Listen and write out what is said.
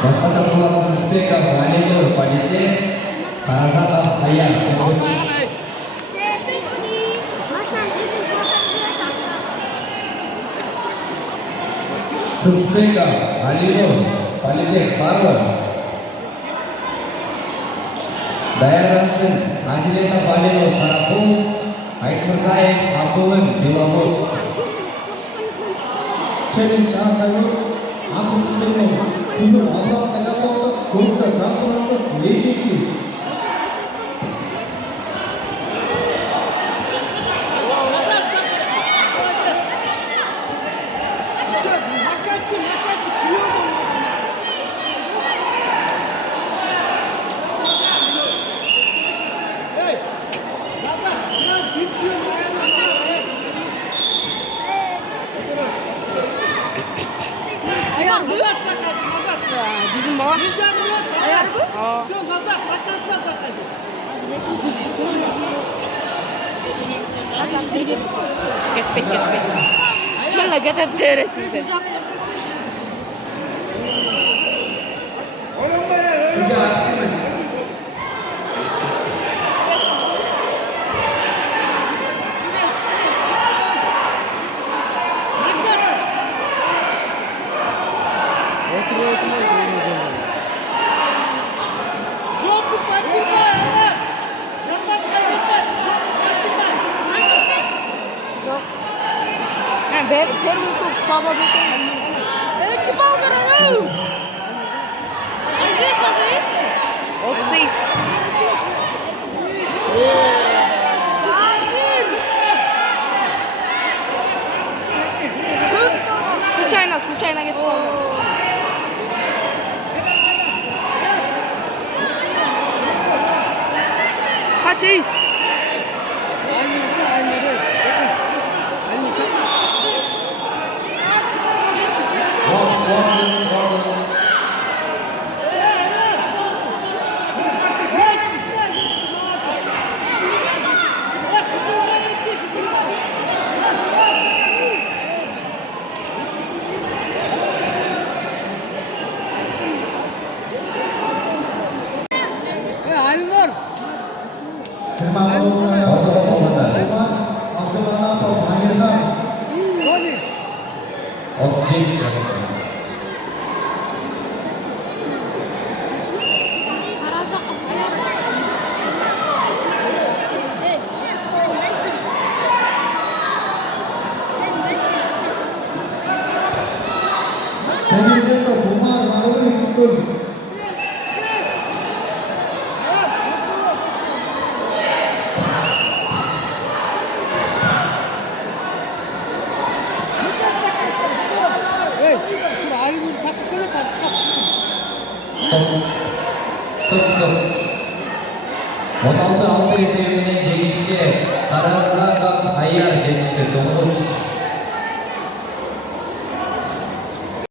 Bapak Tuhan Sespeka Balilo Palice Karasata Ayah Coach Sespeka Balilo Palice Parlo Dayardansın Acileta Balilo Parapu Ait Mursaev Abdullah Bilavoç Challenge Channel Aku Kutemo Kuzun Abrat Tagasonda Kurta Kantoranda Yekiki Bizim baba. Ayar bu? Ketpek. Cuma lagi ada teres. Sudah açılır. Первый круг слабо бетон. Кипал грану. Азы. 36. Случайно кетип калды. Качый. Terima kasih Abdurrahman Amirhan 37 человек. Devirgendo Kumar Marwis School Stop. 16 6 eserinden Celiş'te Karasaka Ayar Celiş'te Doğuş